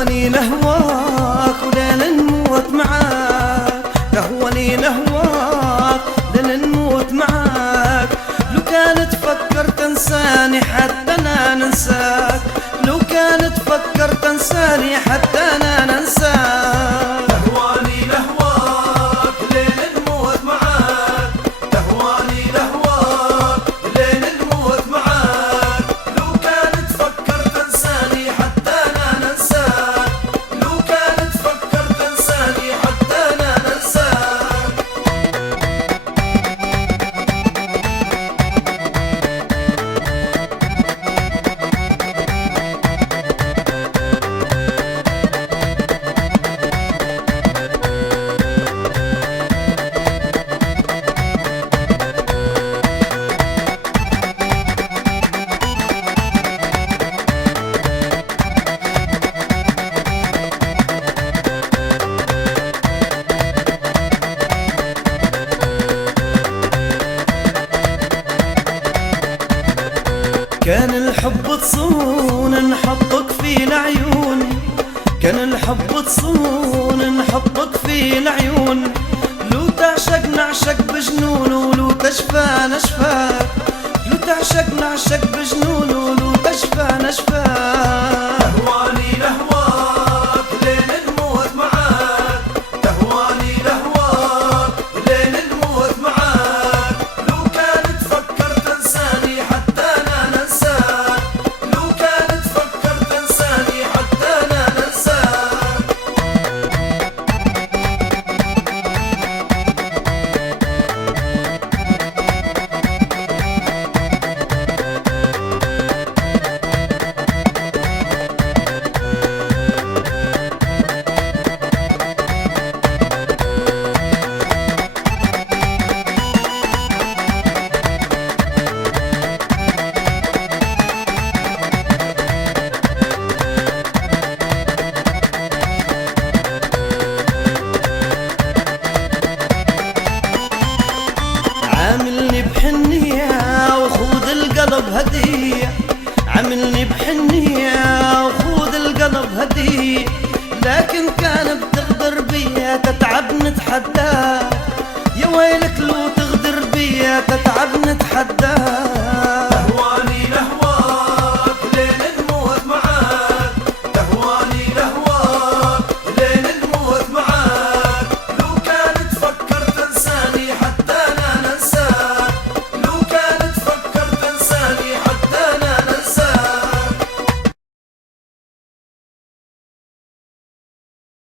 تهواني لهواك ولين نموت معاك، تهواني لهواك لين نموت معاك. لو كانت تفكر تنساني حتى انا ننساك، لو كانت تفكر تنساني حتى انا ننساك. تهواني لهواك لين نموت معاك، تهواني لهواك لين نموت معاك. لو كانت تفكر تنساني حتى انا ننساك، لو كانت تفكر تنساني حتى انا ننساك. كان الحب تصون نحطك في العيون، كان الحب تصون نحطك في العيون. لو تعشق نعشق بجنون ولو تشفى نشفاك، لو تعشق نعشق بجنون ولو تشفى نشفاك. تهواني لهواك لين نموت معاك، تهواني لهواك لين نموت معاك. لو كانت تفكر تنساني حتى انا ننساك، لو كانت تفكر تنساني حتى انا ننساك. عاملني بحنية وخذ القلب هدية، عاملني بحنية وخذ القلب هدية. لكن كان بتغدر بيا تتعب نتحداك، يا ويلك لو تغدر بيا تتعب نتحداك.